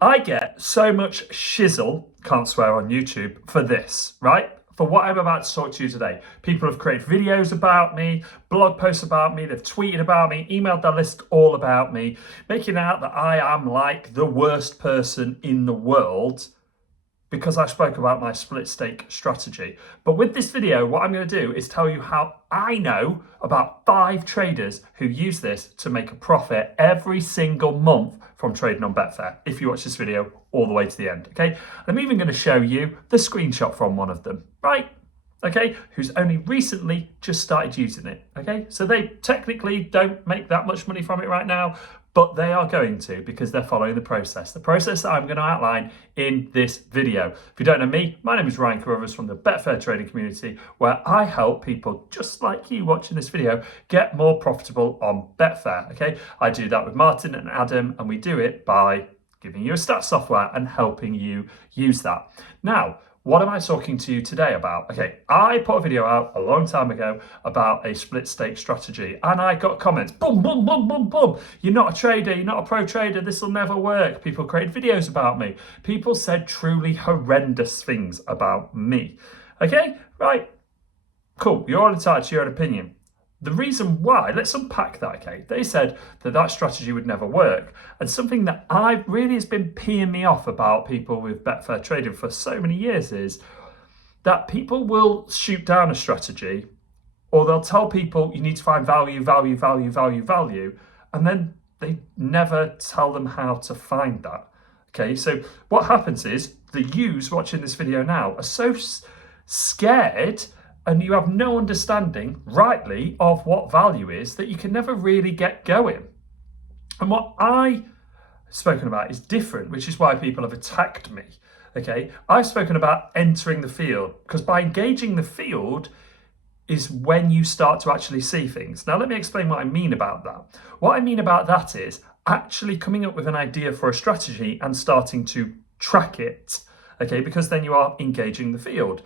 I get so much shizzle, can't swear on YouTube, for this, right? For what I'm about to talk to you today. People have created videos about me, blog posts about me, they've tweeted about me, emailed their list all about me, making out that I am like the worst person in the world because I spoke about my split stake strategy. But with this video, what I'm going to do is tell you how I know about 5 traders who use this to make a profit every single month from trading on Betfair, if you watch this video all the way to the end, okay? I'm even going to show you the screenshot from one of them, right? Okay, who's only recently just started using it, okay? So they technically don't make that much money from it right now, but they are going to because they're following the process that I'm going to outline in this video. If you don't know me, my name is Ryan Carruthers from the Betfair Trading community, where I help people just like you watching this video get more profitable on Betfair, okay? I do that with Martin and Adam, and we do it by giving you a stats software and helping you use that. Now, what am I talking to you today about? Okay, I put a video out a long time ago about a split stake strategy, and I got comments, boom, boom, boom, boom, boom. You're not a trader, you're not a pro trader, this will never work. People created videos about me. People said truly horrendous things about me. Okay, right, cool, you're all entitled to your own opinion. The reason why, let's unpack that, okay? They said that that strategy would never work. And something that I really has been peeing me off about people with Betfair Trading for so many years is that people will shoot down a strategy, or they'll tell people you need to find value, value, value, value, value, and then they never tell them how to find that. Okay, so what happens is the yous watching this video now are so scared, and you have no understanding, rightly, of what value is, that you can never really get going. And what I've spoken about is different, which is why people have attacked me. Okay, I've spoken about entering the field, because by engaging the field is when you start to actually see things. Now, let me explain what I mean about that. What I mean about that is actually coming up with an idea for a strategy and starting to track it, okay, because then you are engaging the field.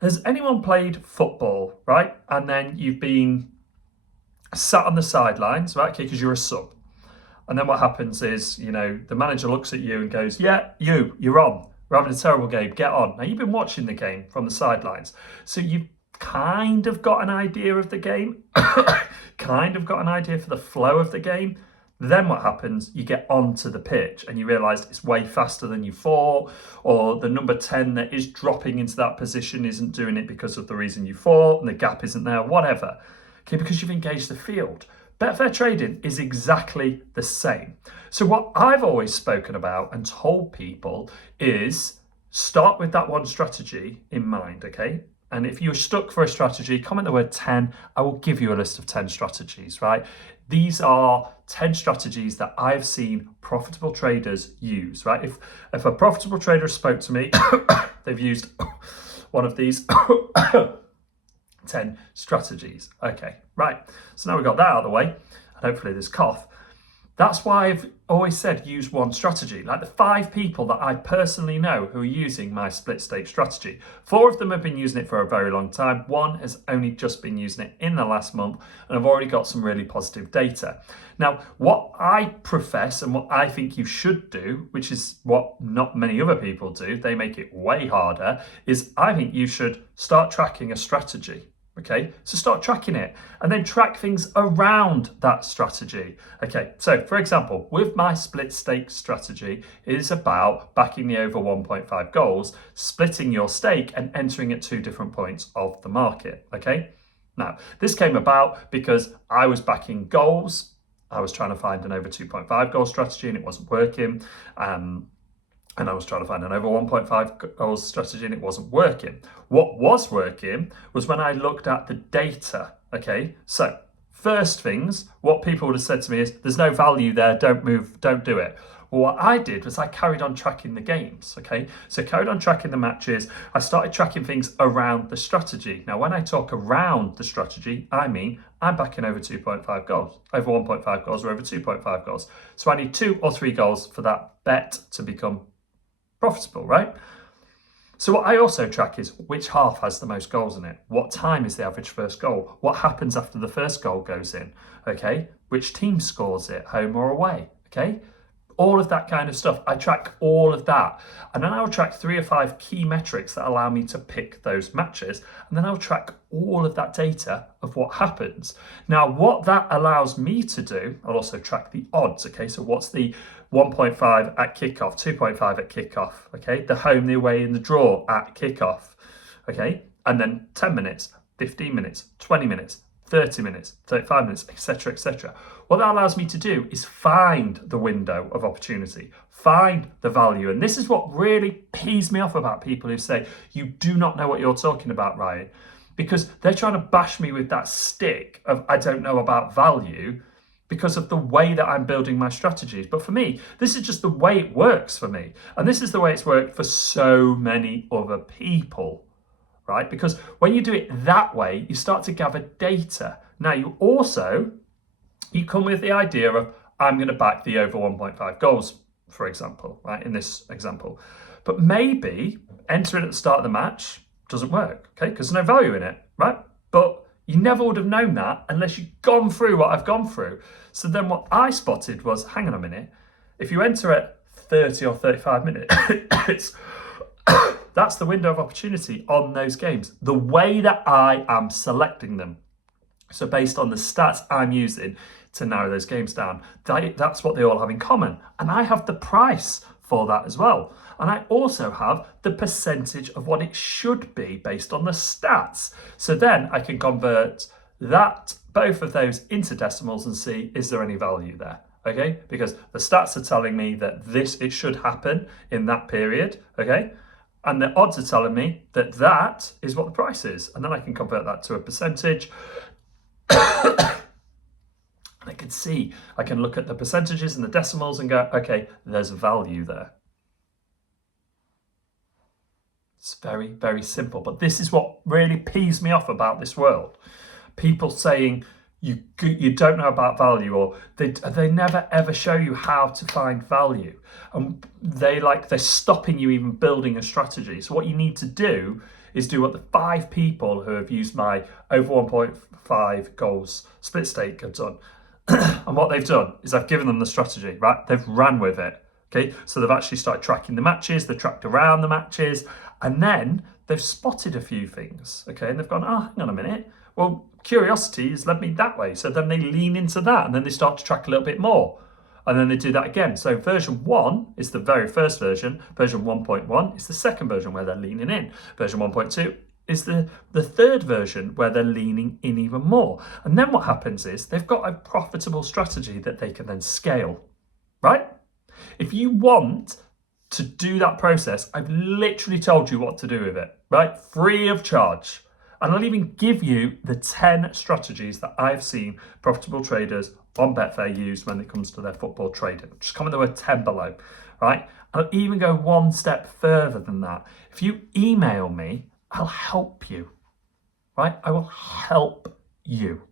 Has anyone played football, right? And then you've been sat on the sidelines, right? Okay, because you're a sub. And then what happens is, you know, the manager looks at you and goes, yeah, you're on. We're having a terrible game, get on. Now, you've been watching the game from the sidelines. So you've kind of got an idea of the game, kind of got an idea for the flow of the game. Then what happens, you get onto the pitch and you realise it's way faster than you thought, or the number 10 that is dropping into that position isn't doing it because of the reason you thought, and the gap isn't there, whatever. Okay, because you've engaged the field. Betfair Trading is exactly the same. So what I've always spoken about and told people is start with that one strategy in mind, okay? And if you're stuck for a strategy, comment the word 10. I will give you a list of 10 strategies, right? These are 10 strategies that I've seen profitable traders use, right? If a profitable trader spoke to me, they've used one of these 10 strategies. Okay, right. So now we've got that out of the way, and hopefully this cough. That's why I've always said use one strategy. Like the 5 people that I personally know who are using my split stake strategy. 4 of them have been using it for a very long time. 1 has only just been using it in the last month, and I've already got some really positive data. Now, what I profess and what I think you should do, which is what not many other people do, they make it way harder, is I think you should start tracking a strategy. Okay, so start tracking it and then track things around that strategy. Okay, so for example, with my split stake strategy, it is about backing the over 1.5 goals, splitting your stake and entering at 2 different points of the market. Okay, now this came about because I was backing goals. I was trying to find an over 2.5 goal strategy and it wasn't working. And I was trying to find an over 1.5 goals strategy and it wasn't working. What was working was when I looked at the data, okay? So first things, what people would have said to me is, there's no value there, don't move, don't do it. Well, what I did was I carried on tracking the games, okay? So carried on tracking the matches. I started tracking things around the strategy. Now, when I talk around the strategy, I mean I'm backing over 2.5 goals, over 1.5 goals or over 2.5 goals. So I need 2 or 3 goals for that bet to become profitable, right? So what I also track is which half has the most goals in it. What time is the average first goal? What happens after the first goal goes in? Okay, which team scores it, home or away? Okay, all of that kind of stuff. I track all of that. And then I'll track 3 or 5 key metrics that allow me to pick those matches. And then I'll track all of that data of what happens. Now, what that allows me to do, I'll also track the odds. Okay, so what's the 1.5 at kickoff, 2.5 at kickoff, okay, the home, the away, and the draw at kickoff, okay, and then 10 minutes, 15 minutes, 20 minutes, 30 minutes, 35 minutes, etc., etc. What that allows me to do is find the window of opportunity, find the value. And this is what really pees me off about people who say, you do not know what you're talking about, Ryan, because they're trying to bash me with that stick of I don't know about value because of the way that I'm building my strategies. But for me, this is just the way it works for me. And this is the way it's worked for so many other people, right? Because when you do it that way, you start to gather data. Now, you come with the idea of, I'm going to back the over 1.5 goals, for example, right, in this example. But maybe entering at the start of the match doesn't work, okay, because there's no value in it, right? But you never would have known that unless you'd gone through what I've gone through. So then what I spotted was, hang on a minute, if you enter at 30 or 35 minutes, that's the window of opportunity on those games, the way that I am selecting them. So based on the stats I'm using to narrow those games down, that's what they all have in common. And I have the price for that as well. And I also have the percentage of what it should be based on the stats. So then I can convert both of those into decimals and see, is there any value there? Okay, because the stats are telling me that it should happen in that period, okay? And the odds are telling me that that is what the price is. And then I can convert that to a percentage. I can see, I can look at the percentages and the decimals and go, okay, there's value there. It's very, very simple. But this is what really pees me off about this world. People saying you don't know about value, or they never ever show you how to find value. And they're stopping you even building a strategy. So what you need to do is do what the 5 people who have used my over 1.5 goals split stake have done. And what they've done is I've given them the strategy, right? They've ran with it. Okay, so they've actually started tracking the matches, they've tracked around the matches, and then they've spotted a few things, okay, and they've gone, oh, hang on a minute, well, curiosity has led me that way. So then they lean into that, and then they start to track a little bit more, and then they do that again. So version 1 is the very first version, version 1.1 is the second version where they're leaning in, version 1.2 is the third version where they're leaning in even more. And then what happens is they've got a profitable strategy that they can then scale, right? If you want to do that process, I've literally told you what to do with it, right? Free of charge. And I'll even give you the 10 strategies that I've seen profitable traders on Betfair use when it comes to their football trading. Just comment the word 10 below, right? I'll even go one step further than that. If you email me, I'll help you, right? I will help you.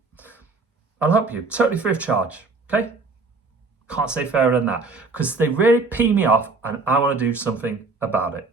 I'll help you, totally free of charge, okay? Can't say fairer than that, because they really pee me off and I want to do something about it.